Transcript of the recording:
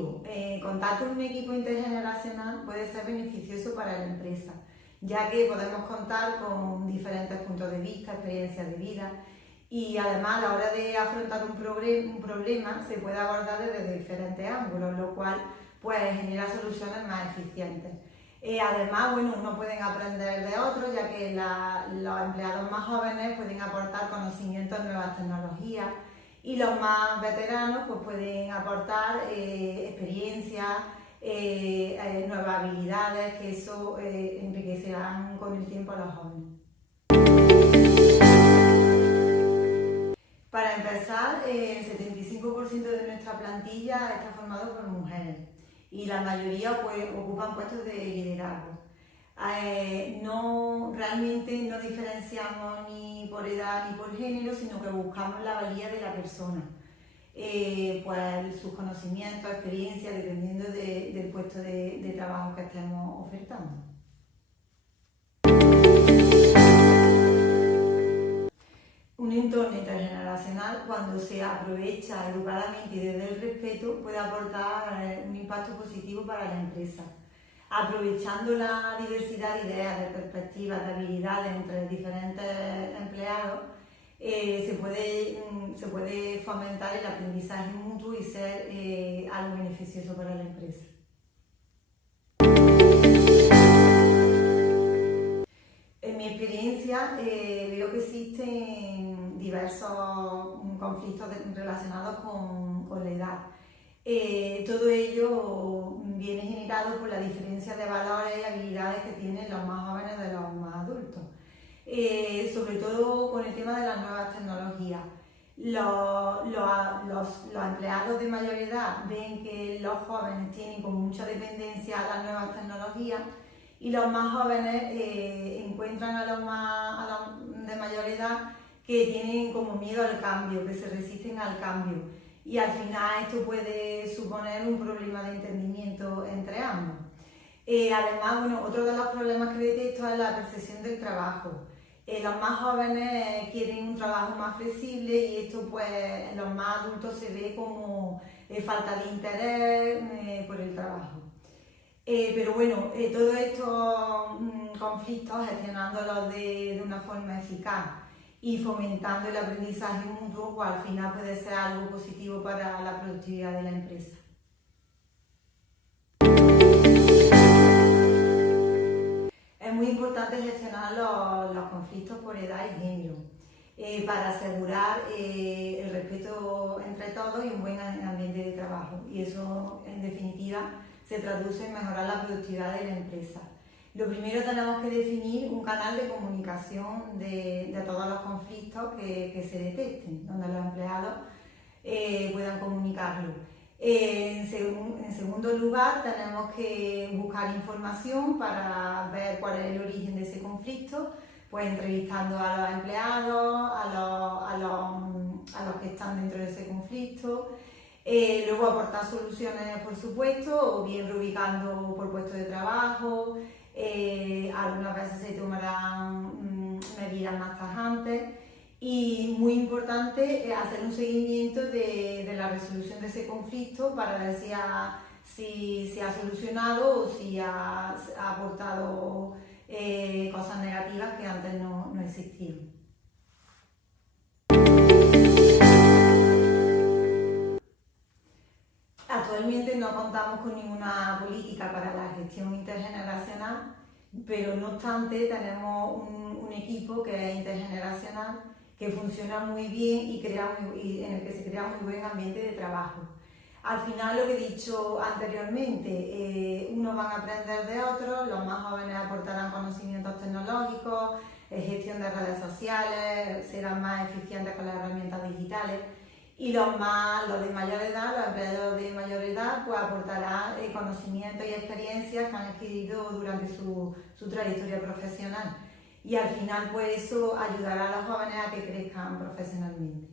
positivo. Contar con un equipo intergeneracional puede ser beneficioso para la empresa, ya que podemos contar con diferentes puntos de vista, experiencias de vida y además a la hora de afrontar un problema se puede abordar desde diferentes ángulos, lo cual pues genera soluciones más eficientes. Además, bueno, unos pueden aprender de otros, ya que los empleados más jóvenes pueden aportar conocimientos en nuevas tecnologías y los más veteranos pues, pueden aportar experiencia, nuevas habilidades, que eso enriquecerán con el tiempo a los jóvenes. Para empezar, el 75% de nuestra plantilla está formado por mujeres y la mayoría pues, ocupan puestos de liderazgo. Realmente no diferenciamos ni por edad ni por género, sino que buscamos la valía de la persona, pues sus conocimientos, experiencias, dependiendo del puesto de trabajo que estemos ofertando. Un entorno intergeneracional, cuando se aprovecha educadamente y desde el respeto, puede aportar un impacto positivo para la empresa. Aprovechando la diversidad de ideas, de perspectivas, de habilidades entre diferentes empleados, se puede fomentar el aprendizaje mutuo y ser algo beneficioso para la empresa. En mi experiencia veo que existen diversos conflictos relacionados con la edad. Todo ello viene generado por la diferencia de valores y habilidades que tienen los más jóvenes de los más adultos. Sobre todo con el tema de las nuevas tecnologías. Los empleados de mayor edad ven que los jóvenes tienen con mucha dependencia a las nuevas tecnologías y los más jóvenes encuentran a los de mayor edad que tienen como miedo al cambio, que se resisten al cambio. Y al final esto puede suponer un problema de entendimiento entre ambos. Además, bueno, otro de los problemas que detecto es la percepción del trabajo. Los más jóvenes quieren un trabajo más flexible y esto pues en los más adultos se ve como falta de interés por el trabajo. Pero bueno, todos estos conflictos, gestionándolos de una forma eficaz y fomentando el aprendizaje mutuo, pues al final puede ser algo positivo para la productividad de la empresa. Es muy importante gestionar los conflictos por edad y género para asegurar el respeto entre todos y un buen ambiente de trabajo. Y eso, en definitiva, se traduce en mejorar la productividad de la empresa. Lo primero, tenemos que definir un canal de comunicación de todos los conflictos que se detecten, donde los empleados puedan comunicarlo. En segundo lugar, tenemos que buscar información para ver cuál es el origen de ese conflicto, pues entrevistando a los empleados, a los que están dentro de ese conflicto. Luego aportar soluciones, por supuesto, o bien reubicando por puesto de trabajo. Algunas veces se tomarán medidas más tajantes y muy importante hacer un seguimiento de la resolución de ese conflicto para ver si se ha solucionado o si ha aportado cosas negativas que antes no existían. Actualmente no contamos con ninguna política para la gestión intergeneracional, pero no obstante tenemos un equipo que es intergeneracional, que funciona muy bien y en el que se crea muy buen ambiente de trabajo. Al final, lo que he dicho anteriormente, unos van a aprender de otros, los más jóvenes aportarán conocimientos tecnológicos, gestión de redes sociales, serán más eficientes con las herramientas digitales. Y los de mayor edad, los empleados de mayor edad, pues aportarán conocimientos y experiencias que han adquirido durante su trayectoria profesional. Y al final, pues eso ayudará a los jóvenes a que crezcan profesionalmente.